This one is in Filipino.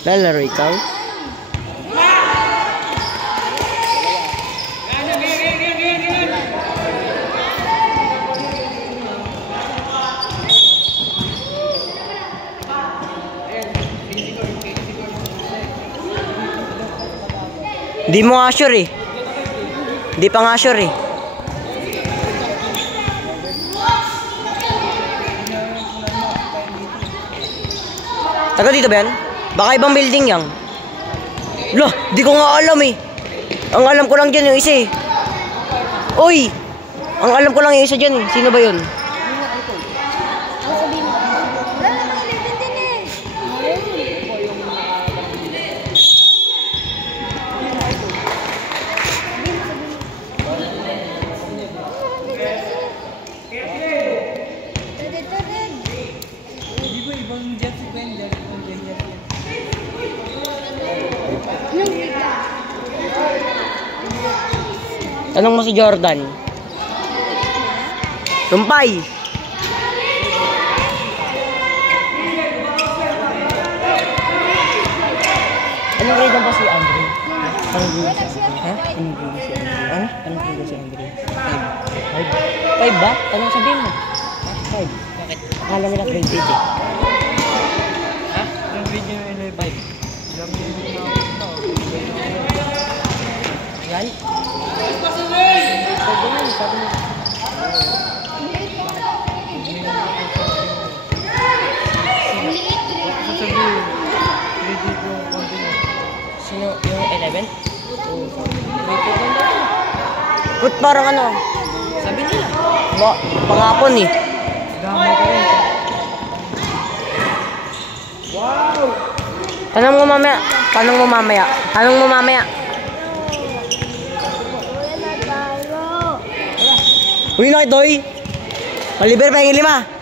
Lalaro ikaw? Di mo nga sure eh. Di pa nga sure eh. Taga dito ba yan? Baka ibang building yan. Loh, di ko nga alam eh. Ang alam ko lang dyan yung isa eh. Uy! Ang alam ko lang yung isa dyan eh. Sino ba yun? Tanong mo si Jordan. Tumpay. Anong grade ba si Andre? Anong grade si Andre? Ha? Anong grade si Andre? Ano? Anong grade si Andre? 5. 5 ba? Anong sabihin mo? 5. Bakit? Akala nila grade 8 eh. Ha? Anong grade niya yung 5? Yan? Sino yung 11? Put parang ano? Sabi nila. Pangapon eh. Wow! Tanong mo mamaya. Tanong mo mamaya. Tanong mo mamaya. Uy, nakitoy. Oliver, pahingin 5.